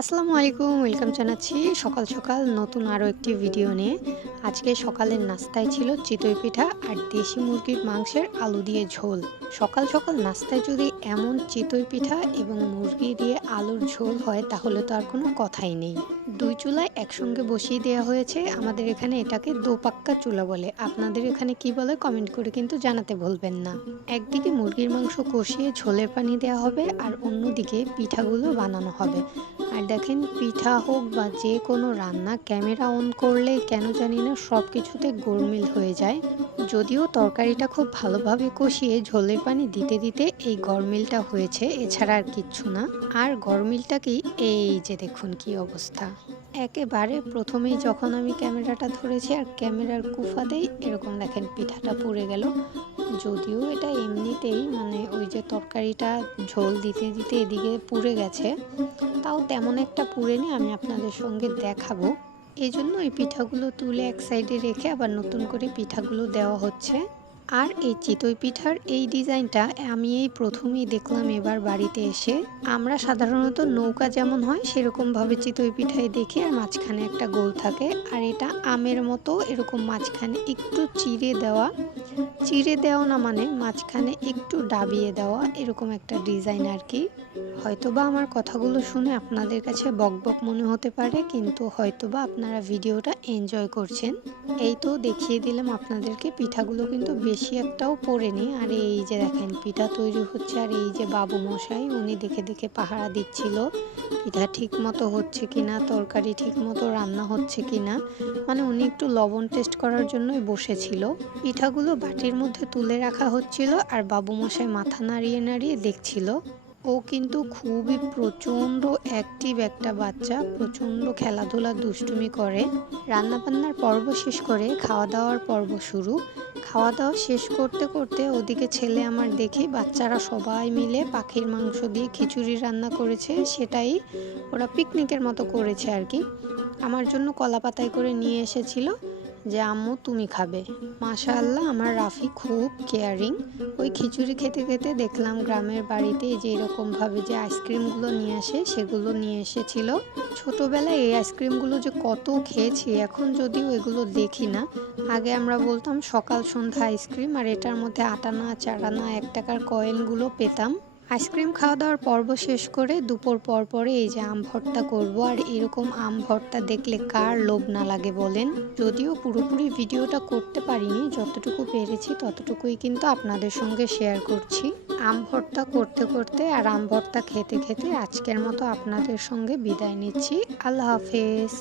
আসসালামু আলাইকুম, ওয়েলকাম জানাচ্ছি সকাল সকাল নতুন আরও একটি ভিডিও নিয়ে। আজকে সকালের নাস্তায় ছিল চিতই পিঠা আর দেশি মুরগির মাংসের আলু দিয়ে ঝোল। সকাল সকাল নাস্তায় যদি এমন চিতই পিঠা এবং মুরগি দিয়ে আলুর ঝোল হয়, তাহলে তো আর কোনো কথাই নেই। দুই চুলায় একসঙ্গে বসিয়ে দেওয়া হয়েছে আমাদের এখানে এটাকে দোপাক্কা চুলা বলে। আপনাদের এখানে কি বলে কমেন্ট করে কিন্তু জানাতে ভুলবেন না। একদিকে মুরগির মাংস কষিয়ে ঝোলের পানি দেওয়া হবে আর অন্যদিকে পিঠাগুলো বানানো হবে। আর দেখেন, পিঠা হোক বা যে কোনো রান্না ক্যামেরা অন করলে কেন জানি না সব কিছুতে গোলমিল হয়ে যায়। যদিও তরকারিটা খুব ভালোভাবে কষিয়ে ঝোলের পানি দিতে দিতে এই গরমিলটা হয়েছে, এছাড়া আর কিচ্ছু না। আর গরমিলটা কি? এই যে দেখুন কি অবস্থা। একেবারে প্রথমেই যখন আমি ক্যামেরাটা ধরেছি আর ক্যামেরার কুফাতেই এরকম দেখেন পিঠাটা পুড়ে গেল। যদিও এটা এমনিতেই মানে ওই যে তরকারিটা ঝোল দিতে দিতে এদিকে পুড়ে গেছে, তাও তেমন একটা পুড়েনি, আমি আপনাদের সঙ্গে দেখাবো। এই জন্য ওই পিঠাগুলো তুলে এক সাইডে রেখে আবার নতুন করে পিঠাগুলো দেওয়া হচ্ছে। আর এই চিতই পিঠার এই ডিজাইনটা আমি এই প্রথমেই দেখলাম এবার বাড়িতে এসে। আমরা সাধারণত নৌকা যেমন হয়, সেরকমভাবে চিতই পিঠাই দেখি আর মাঝখানে একটা গোল থাকে। আর এটা আমের মতো, এরকম মাঝখানে একটু চিড়ে দেওয়া। চিড়ে দেওয়া না মানে মাঝখানে একটু ডাবিয়ে দেওয়া, এরকম একটা ডিজাইন আর কি। হয়তোবা আমার কথাগুলো শুনে আপনাদের কাছে বকবক মনে হতে পারে, কিন্তু হয়তোবা আপনারা ভিডিওটা এনজয় করছেন। এই তো দেখিয়ে দিলাম আপনাদেরকে, পিঠাগুলো কিন্তু বেশি একটাও পড়েনি আর এই যে দেখেন, পিঠা তৈরি হচ্ছে আর এই যে বাবু মশাই, উনি দেখে দেখে পাহারা দিচ্ছিল, পিঠা ঠিক মতো হচ্ছে কি না তরকারি ঠিক মতো রান্না হচ্ছে কি না মানে উনি একটু লবণ টেস্ট করার জন্যই বসেছিল। পিঠাগুলো বাটির মধ্যে তুলে রাখা হচ্ছিল আর বাবু মশাই মাথা নাড়িয়ে নাড়িয়ে দেখছিল। ও কিন্তু খুবই প্রচণ্ড অ্যাক্টিভ একটা বাচ্চা, প্রচণ্ড খেলাধুলা দুষ্টুমি করে। রান্নাবান্নার পর্ব শেষ করে খাওয়া দাওয়ার পর্ব শুরু। খাওয়া দাওয়া শেষ করতে করতে ওদিকে ছেলে আমার দেখি বাচ্চারা সবাই মিলে পাখির মাংস দিয়ে খিচুড়ি রান্না করেছে, সেটাই ওরা পিকনিকের মতো করেছে আর কি। আমার জন্য কলা পাতায় করে নিয়ে এসেছিল। যে আম্মু তুমি খাবে। মাশা আল্লাহ আমার রাফি খুব কেয়ারিং ওই খিচুড়ি খেতে খেতে দেখলাম গ্রামের বাড়িতে যে এরকমভাবে যে আইসক্রিমগুলো নিয়ে আসে, সেগুলো নিয়ে এসেছিল। ছোটোবেলায় এই আইসক্রিমগুলো যে কত খেয়েছি, এখন যদিও এগুলো দেখি না। আগে আমরা বলতাম সকাল সন্ধ্যা আইসক্রিম, আর এটার মধ্যে আটানা, চারানা, এক টাকার কয়েনগুলো পেতাম। আইসক্রিম খাওয়া দাওয়ার পর্ব শেষ করে দুপুর পর পরে এই যে আম ভর্তা করব। আর এরকম আম ভর্তা দেখলে কার লোভ না লাগে বলেন? যদিও পুরোপুরি ভিডিওটা করতে পারিনি, যতটুকু পেরেছি ততটুকুই কিন্তু আপনাদের সঙ্গে শেয়ার করছি। আম ভর্তা করতে করতে আর আম ভর্তা খেতে খেতে আজকের মতো আপনাদের সঙ্গে বিদায় নিচ্ছি। আল্লাহ হাফেজ।